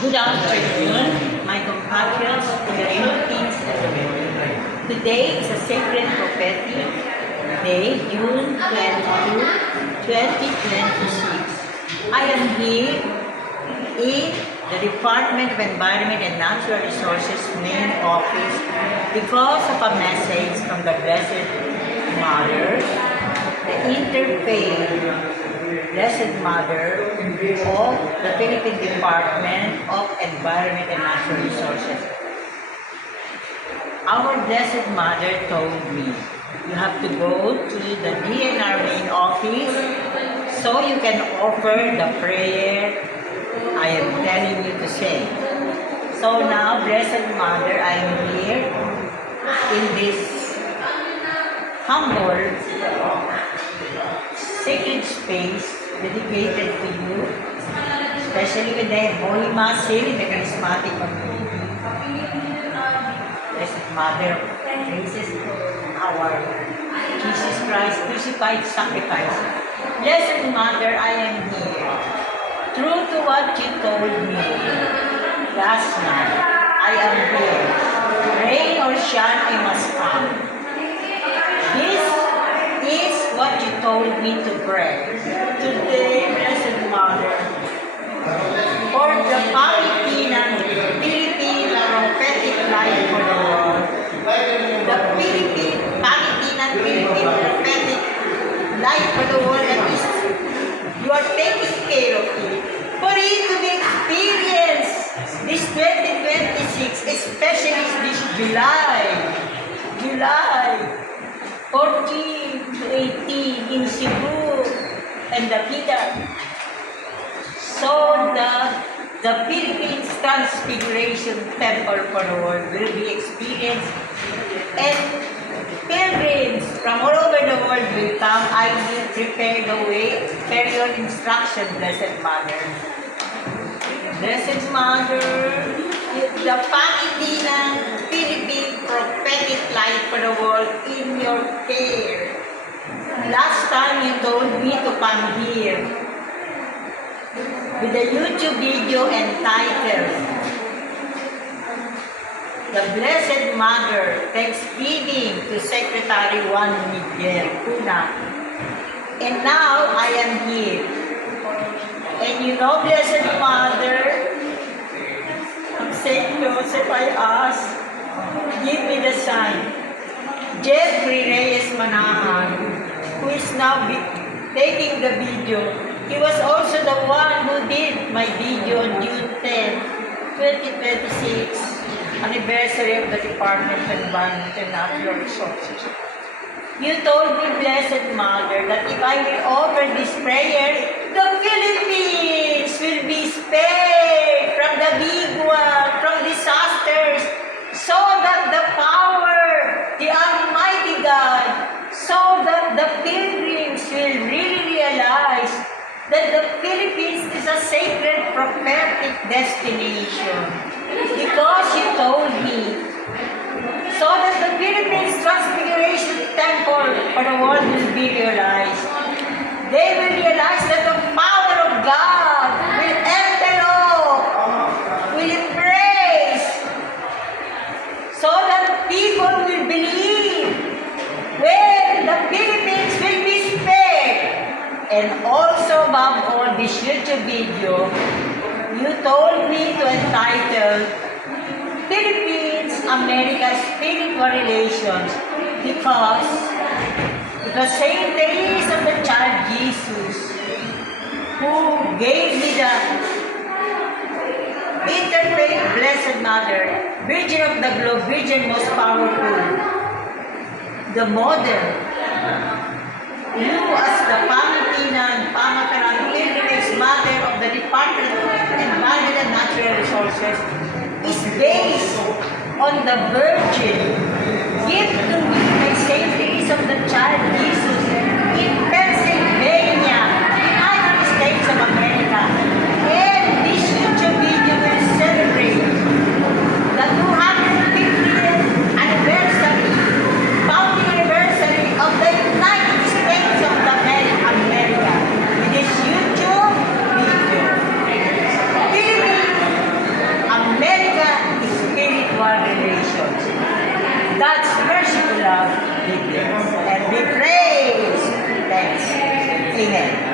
Good afternoon, my compatriots in the Philippines and the world. Today is a sacred prophetic day, June 22, 2026. I am here in the Department of Environment and Natural Resources main office because of a message from the Blessed Mother, the interfaith Blessed Mother of the Philippine Department of Environment and Natural Resources. Our Blessed Mother told me, you have to go to the DNR main office so you can offer the prayer I am telling you to say. So now, Blessed Mother, I am here in this humble sacred space dedicated to you, especially with the Holy Mass here in the charismatic community. Blessed Mother praises our Jesus Christ crucified sacrifice. Blessed Mother, I am here. True to what you told me last night, I am here. Rain or shine, I must come. This is what you told me to pray. Today, Blessed Mother, for the Philippine prophetic life for the world, the Philippine prophetic life for the world, that is, you are taking care of it, for it to be experienced this 2026, especially this July 14 to 18 in Cebu and the Pita. So the Philippines Transfiguration Temple for the world will be experienced, and pilgrims from all over the world will come. I will prepare the way, prepare your instruction, Blessed Mother. Blessed Mother, the Pangitinan Philippine prophetic life for the world in your care. Last time you told me to come here with a YouTube video entitled The Blessed Mother Thanksgiving to Secretary Juan Miguel Cuna. And now I am here. And you know, Blessed Mother, St. Joseph, I ask, give me the sign. Jeffrey Reyes Manahan, who is now taking the video, he was also the one who did my video on June 10, 2026, anniversary of the Department of Environment and Natural Resources. You told me, Blessed Mother, that if I will offer this prayer, the Philippines will be spared from the big one, from disasters, so that the power, the Almighty God, so that the pilgrims will really realize that the Philippines is a sacred prophetic destination. Because you told me, so that the Philippines Transfiguration Temple for the world will be realized. They will realize that the power of God will envelop, will embrace, so that people will believe when the Philippines will be spared. And also, above all, this YouTube video, you told me to entitle Philippines-America Spiritual Relations, because the same days of the child Jesus, who gave me the interfaith Blessed Mother, Virgin of the Globe, Virgin most powerful, the model, you as the Pangitinan, Pilgrimage Mother of the Department of Environment and Natural Resources, is based on the Virgin gift to me by St. Teresa of the Child Jesus in Pennsylvania, United States of America. And this YouTube video will celebrate the 250th anniversary, founding anniversary of the United States of America. With this YouTube video, Philippines God be blessed and be praised. Thanks. Amen.